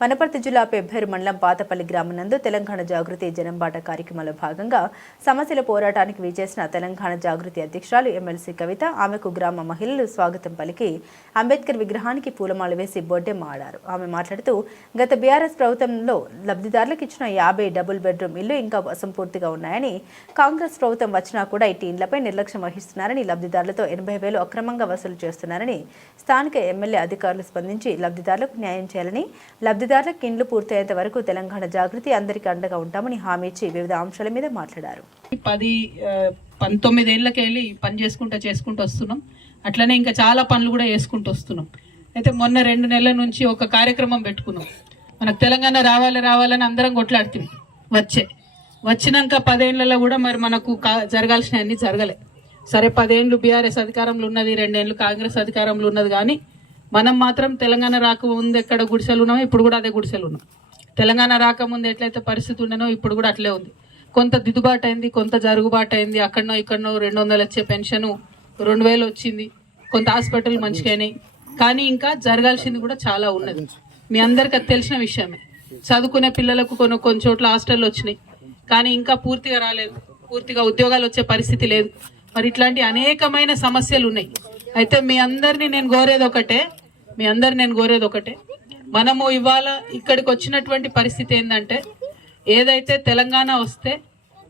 వనపర్తి జిల్లా పెబ్బేరు మండలం పాతపల్లి గ్రామం నందు తెలంగాణ జాగృతి జనంబాట కార్యక్రమంలో భాగంగా సమస్యల పోరాటానికి విచేసిన తెలంగాణ జాగృతి అధ్యక్షురాలు ఎమ్మెల్సీ కవిత ఆమెకు గ్రామ మహిళలు స్వాగతం పలికి అంబేద్కర్ విగ్రహానికి పూలమాల వేసి బొడ్డెమ్మ ఆడారు ఆమె మాట్లాడుతూ గత బీఆర్ఎస్ ప్రభుత్వంలో లబ్ధిదారులకు ఇచ్చిన యాభై డబుల్ బెడ్రూమ్ ఇల్లు ఇంకా అసంపూర్తిగా ఉన్నాయని కాంగ్రెస్ ప్రభుత్వం వచ్చినా కూడా ఈ ఇండ్లపై నిర్లక్ష్యం వహిస్తున్నారని లబ్ధిదారులతో ఎనభై వేలు అక్రమంగా వసూలు చేస్తున్నారని స్థానిక ఎమ్మెల్యే అధికారులు స్పందించి లబ్ధిదారులకు న్యాయం చేయాలని లబ్ధిదారులకు ఇండ్లు పూర్తయ్యేంత వరకు తెలంగాణ జాగృతి అందరికీ అండగా ఉంటామని హామీ ఇచ్చి వివిధ అంశాల మీద మాట్లాడారు. పది ఆ, వెళ్ళి పని చేసుకుంటూ చేసుకుంటూ వస్తున్నాం. అట్లనే ఇంకా చాలా పనులు కూడా చేసుకుంటూ వస్తున్నాం. అయితే మొన్న రెండు నెలల నుంచి ఒక కార్యక్రమం పెట్టుకున్నాం. మనకు తెలంగాణ రావాలి రావాలని అందరం కొట్లాడుతుంది వచ్చే. వచ్చినాక పదేళ్ళలో కూడా మరి మనకు కా- జరగాల్సినవన్నీ జరగలే. సరే పదేళ్ళు బీఆర్ఎస్ అధికారంలో ఉన్నది రెండేళ్ళు కాంగ్రెస్ అధికారంలో ఉన్నది కానీ మనం మాత్రం తెలంగాణ రాకముందు ఎక్కడ గుడిసెలు ఉన్నామో ఇప్పుడు కూడా అదే గుడిసెలు ఉన్నాం. తెలంగాణ రాకముందు ఎట్లయితే పరిస్థితి ఉండనో ఇప్పుడు కూడా అట్లే ఉంది. కొంత దిద్దుబాటు అయింది కొంత జరుగుబాటు అయింది. అక్కడనో ఇక్కడనో రెండు వందలు వచ్చే పెన్షన్ రెండు వేలు వచ్చింది. కొంత హాస్పిటల్ మంచిగా అయినాయి కానీ ఇంకా జరగాల్సింది కూడా చాలా ఉన్నది. మీ అందరికి అది తెలిసిన విషయమే. చదువుకునే పిల్లలకు కొన్ని కొన్ని చోట్ల హాస్టల్ వచ్చినాయి. కానీ ఇంకా పూర్తిగా రాలేదు. పూర్తిగా ఉద్యోగాలు వచ్చే పరిస్థితి లేదు. మరి ఇట్లాంటి అనేకమైన సమస్యలు ఉన్నాయి. అయితే మీ అందరినీ నేను కోరేది ఒకటే మీ అందరిని నేను కోరేది ఒకటే. మనము ఇవాళ ఇక్కడికి వచ్చినటువంటి పరిస్థితి ఏంటంటే ఏదైతే తెలంగాణ వస్తే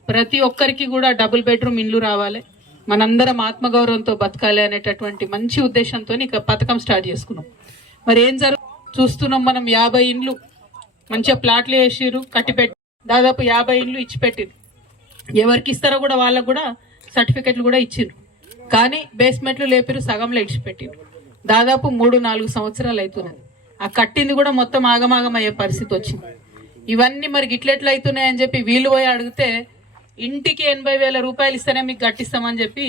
ప్రతి ఒక్కరికి కూడా డబుల్ బెడ్రూమ్ ఇండ్లు రావాలి. మనందరం ఆత్మగౌరవంతో బతకాలి అనేటటువంటి మంచి ఉద్దేశంతో ఇక పథకం స్టార్ట్ చేసుకున్నాం. మరి ఏం జరుగు చూస్తున్నాం మనం యాభై ఇండ్లు మంచిగా ప్లాట్లు వేసిరు కట్టిపెట్టి దాదాపు యాభై ఇండ్లు ఇచ్చి పెట్టిరు ఎవరికి ఇస్తారో కూడా వాళ్ళకు కూడా సర్టిఫికెట్లు కూడా ఇచ్చిండ్రు కానీ బేస్మెంట్లు లేపిరు సగంలో ఇడిచిపెట్టిరు. దాదాపు మూడు నాలుగు సంవత్సరాలు అవుతున్నది ఆ కట్టింది కూడా మొత్తం ఆగమాగం అయ్యే పరిస్థితి వచ్చింది. ఇవన్నీ మరి గిట్లెట్లు అవుతున్నాయని చెప్పి వీళ్ళు పోయి అడిగితే ఇంటికి ఎనభై వేల రూపాయలు ఇస్తేనే మీకు కట్టిస్తామని చెప్పి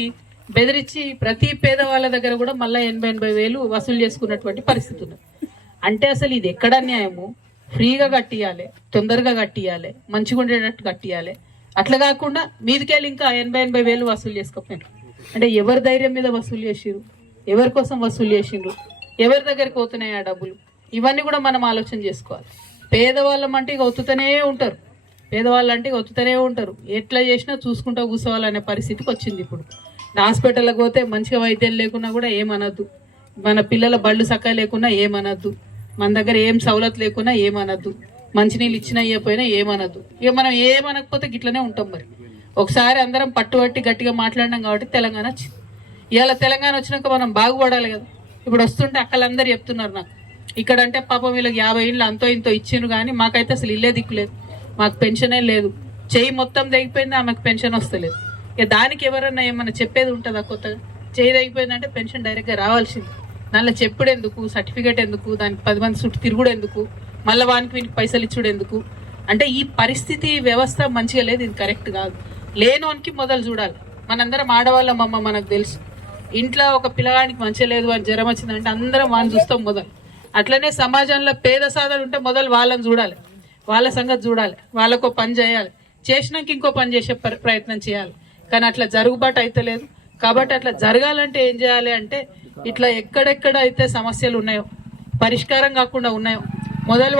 బెదిరించి ప్రతి పేదవాళ్ళ దగ్గర కూడా మళ్ళీ ఎనభై ఎనభై వేలు వసూలు చేసుకున్నటువంటి పరిస్థితి ఉన్నది. అంటే అసలు ఇది ఎక్కడ న్యాయము ఫ్రీగా కట్టియాలి తొందరగా కట్టియాలి మంచిగా ఉండేటట్టు కట్టియాలి. అట్లా కాకుండా మీదికెళ్ళి ఇంకా ఎనభై ఎనభై వేలు వసూలు చేసుకోపోయారు అంటే ఎవరి ధైర్యం మీద వసూలు చేసిరు ఎవరి కోసం వసూలు చేసిండ్రు ఎవరి దగ్గరికి పోతున్నాయి ఆ డబ్బులు? ఇవన్నీ కూడా మనం ఆలోచన చేసుకోవాలి. పేదవాళ్ళం అంటే ఇక ఒత్తుతూనే ఉంటారు. పేదవాళ్ళు అంటే ఇక ఒత్తుతూనే ఉంటారు. ఎట్లా చేసినా చూసుకుంటూ కూర్చోవాలనే పరిస్థితికి వచ్చింది ఇప్పుడు. హాస్పిటల్కి పోతే మంచిగా వైద్యం లేకున్నా కూడా ఏమనద్దు. మన పిల్లల బళ్ళు సక్క లేకున్నా ఏమనద్దు. మన దగ్గర ఏం సవలత్ లేకున్నా ఏమనద్దు. మంచినీళ్ళు ఇచ్చినా ఇవ్వకపోయినా ఏమనద్దు. ఇక మనం ఏమనకపోతే గిట్లనే ఉంటాం మరి. ఒకసారి అందరం పట్టుబట్టి గట్టిగా మాట్లాడినాం కాబట్టి తెలంగాణ వచ్చింది. ఇవాళ తెలంగాణ వచ్చినాక మనం బాగుపడాలి కదా. ఇప్పుడు వస్తుంటే అక్కలందరూ చెప్తున్నారు నాకు. ఇక్కడ అంటే పాపం వీళ్ళకి యాభై ఇండ్లు అంతో ఇంతో ఇచ్చిండ్రు కానీ మాకైతే అసలు ఇల్లే దిక్కులేదు మాకు పెన్షనే లేదు. చేయి మొత్తం తెగిపోయింది ఆమెకు పెన్షన్ వస్తలేదు. ఇక దానికి ఎవరన్నా ఏమన్నా చెప్పేది ఉంటుందా కొత్తగా? చేయి తెగిపోయిందంటే పెన్షన్ డైరెక్ట్గా రావాల్సింది. దానిలో చెప్పుడు ఎందుకు? సర్టిఫికేట్ ఎందుకు? దానికి పది మంది చుట్టూ తిరుగుడు ఎందుకు? మళ్ళీ వానికి వీనికి పైసలు ఇచ్చుడు ఎందుకు? అంటే ఈ పరిస్థితి వ్యవస్థ మంచిగా లేదు ఇది కరెక్ట్ కాదు. లేనోనికి మొదలు చూడాలి. మనందరం ఆడవాళ్ళం అమ్మ మనకు తెలుసు. ఇంట్లో ఒక పిల్లగానికి మంచి లేదు అని జ్వరం వచ్చిందంటే అందరం వాళ్ళని చూస్తాం మొదలు. అట్లనే సమాజంలో పేద సాధన ఉంటే మొదలు వాళ్ళని చూడాలి. వాళ్ళ సంగతి చూడాలి. వాళ్ళకో పని చేయాలి. చేసినాక ఇంకో పని చేసే ప్ర- ప్రయత్నం చేయాలి. కానీ అట్లా జరుగుబాటు అయితే లేదు. కాబట్టి అట్లా జరగాలంటే ఏం చేయాలి అంటే ఇట్లా ఎక్కడెక్కడ అయితే సమస్యలు ఉన్నాయో పరిష్కారం కాకుండా ఉన్నాయో మొదలు